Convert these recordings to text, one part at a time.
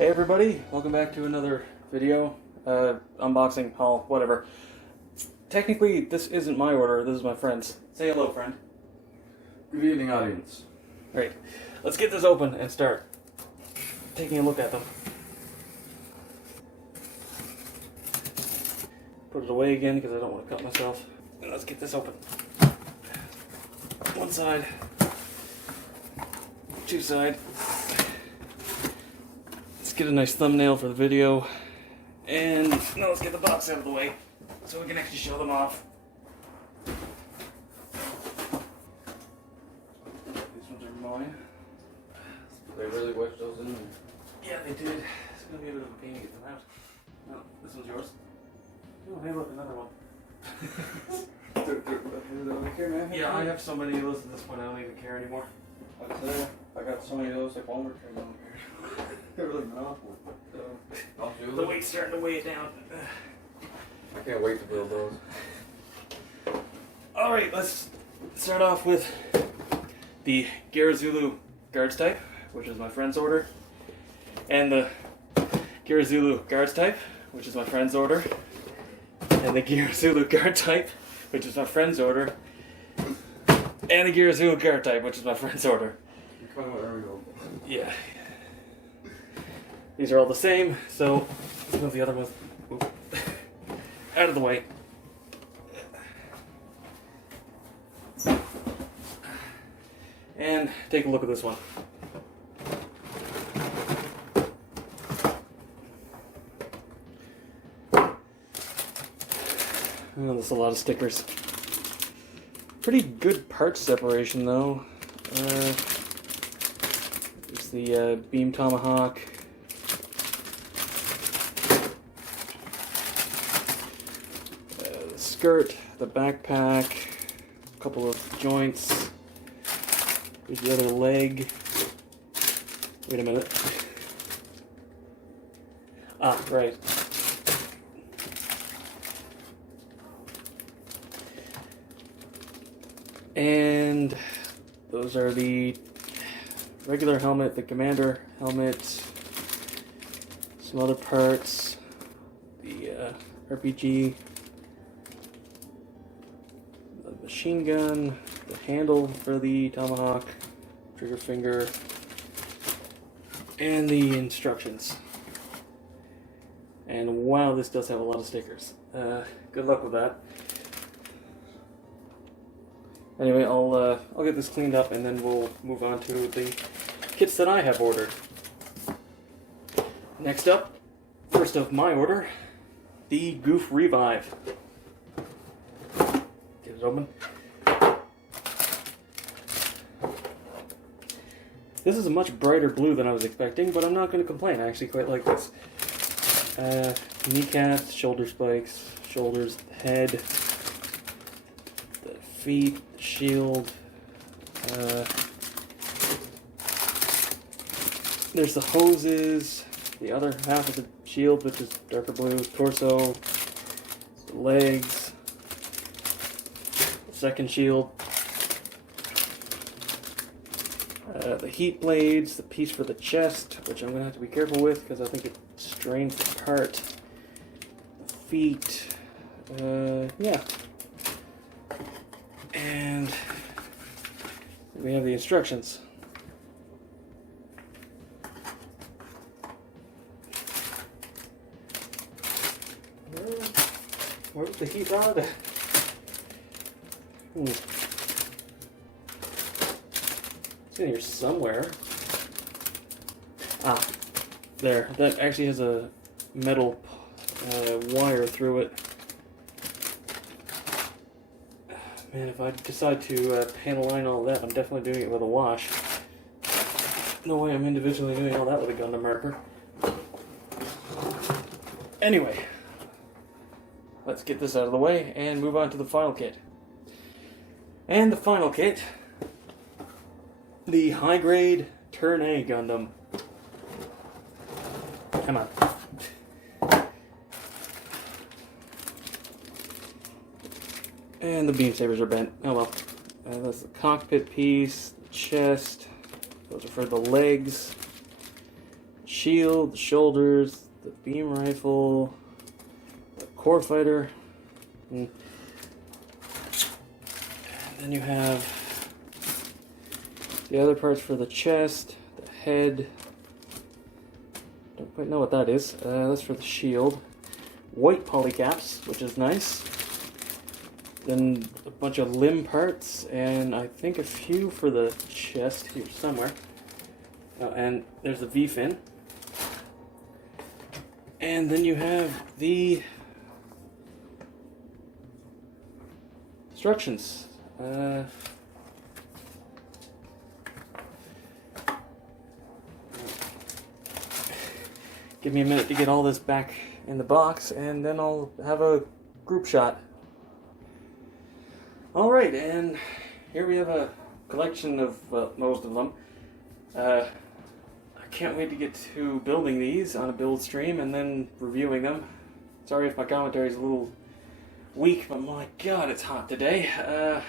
Hey everybody, welcome back to another video, unboxing, haul, whatever. Technically, this isn't my order, this is my friend's. Say hello, friend. Good evening, audience. Great. Let's get this open and start taking a look at them. Put it away again because I don't want to cut myself. And let's get this open. One side. Two side. Let's get a nice thumbnail for the video. And now let's get the box out of the way so we can actually show them off. These ones are mine. They really wedged those in there. Yeah, they did. It's gonna be a bit of a pain to get them out. No, this one's yours. Oh, hey, look, another one. Here, man. Yeah, I have so many of those at this point I don't even care anymore. I got so many of those like Walmart trays on here. They're really mouthful. The weight's starting to weigh it down. I can't wait to build those. Alright, let's start off with the Garazulu guards type, which is my friend's order, and the Garazulu guards type, which is my friend's order, and the Garazulu guard type, which is my friend's order, and the Garazulu guard type, which is my friend's order. You're coming with Ariel. Yeah. These are all the same, so let's move the other ones out of the way. And take a look at this one. Oh, there's a lot of stickers. Pretty good part separation though. It's the beam tomahawk. The skirt, the backpack, a couple of joints. Here's the other leg. Wait a minute. Ah, right. And those are the regular helmet, the commander helmet, some other parts, the RPG, the machine gun, the handle for the tomahawk, trigger finger, and the instructions. And wow, this does have a lot of stickers. Good luck with that. Anyway, I'll get this cleaned up and then we'll move on to the kits that I have ordered. Next up, first of my order, the Goof Revive. Get it open. This is a much brighter blue than I was expecting, but I'm not going to complain. I actually quite like this. Kneecaps, shoulder spikes, shoulders, head, the feet, the shield. There's the hoses, the other half of the shield, which is darker blue, torso, the legs, the second shield. The heat blades, the piece for the chest, which I'm going to have to be careful with because I think it strains apart. The feet, yeah. And we have the instructions. Where's the heat rod? It's in here somewhere. Ah, there. That actually has a metal wire through it. Man, if I decide to panel line all that, I'm definitely doing it with a wash. No way I'm individually doing all that with a Gundam marker. Anyway, let's get this out of the way and move on to the final kit. And the final kit, the high-grade Turn A Gundam. Come on. And the beam sabers are bent. Oh well. That's the cockpit piece, the chest. Those are for the legs. shield, the shoulders, the beam rifle, the core fighter. And then you have the other parts for the chest, the head. Don't quite know what that is. That's for the shield. White polycaps, which is nice. Then a bunch of limb parts, and I think a few for the chest here somewhere. Oh, and there's a V-fin. And then you have the instructions. Give me a minute to get all this back in the box, and then I'll have a group shot. Alright, and here we have a collection of, well, most of them. I can't wait to get to building these on a build stream and then reviewing them. Sorry if my commentary is a little weak, but my god, it's hot today.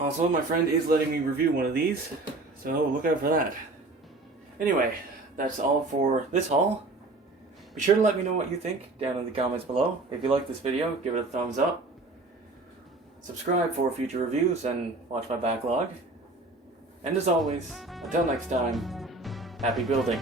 Also, my friend is letting me review one of these, so look out for that. Anyway, that's all for this haul. Be sure to let me know what you think down in the comments below. If you like this video, give it a thumbs up. Subscribe for future reviews and watch my backlog. And as always, until next time, happy building.